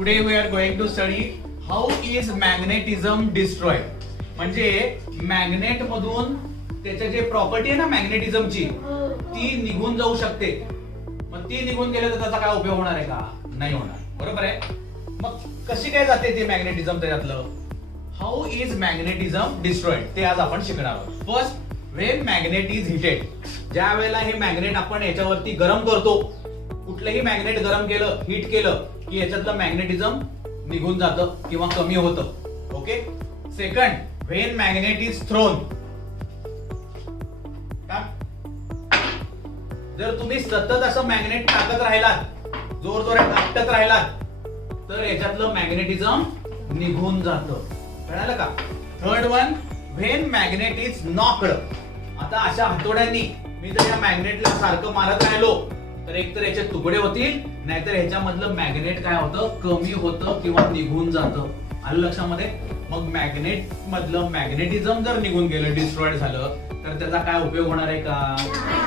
Today we are going to study how is magnetism destroyed. म्हणजे magnet मधून त्याचे जे प्रॉपर्टी आहे ना मॅग्नेटिझमची ती निघून जाऊ शकते. मग ती निघून गेले तर त्याचा काय उपयोग होणार आहे का? नाही होणार. बरोबर आहे. मग कशी काय जाते ते मॅग्नेटिझम त्याच्यातलं? हाऊ इज मॅग्नेटिझम डिस्ट्रॉइड ते आज आपण शिकणार आहोत. First, when magnet is heated, ज्या वेळेला हे मॅग्नेट आपण याच्यावरती गरम करतो, कुठलंही मॅग्नेट गरम केलं, हीट केलं की याच्यातलं मॅग्नेटिझम निघून जातं किंवा कमी होतं. Okay. Second, when magnet is throne, जर तुम्ही सतत असं मॅग्नेट टाकत राहिलात, जोर जोरात टाकत राहिलात तर याच्यातलं मॅग्नेटिझम निघून जातं. कळालं का? Third one, when magnet is knocked, आता अशा हातोड्यांनी मी जर या मॅग्नेटला सारखं मारत राहिलो तर एकतर याचे तुकडे होतील, नाहीतर ह्याच्यामधलं मॅग्नेट काय होतं, कमी होतं किंवा निघून जातं. आलं लक्षामध्ये? मग मॅग्नेट मधलं मॅग्नेटिझम जर निघून गेलं, डिस्ट्रॉइड झालं तर त्याचा काय उपयोग होणार आहे का?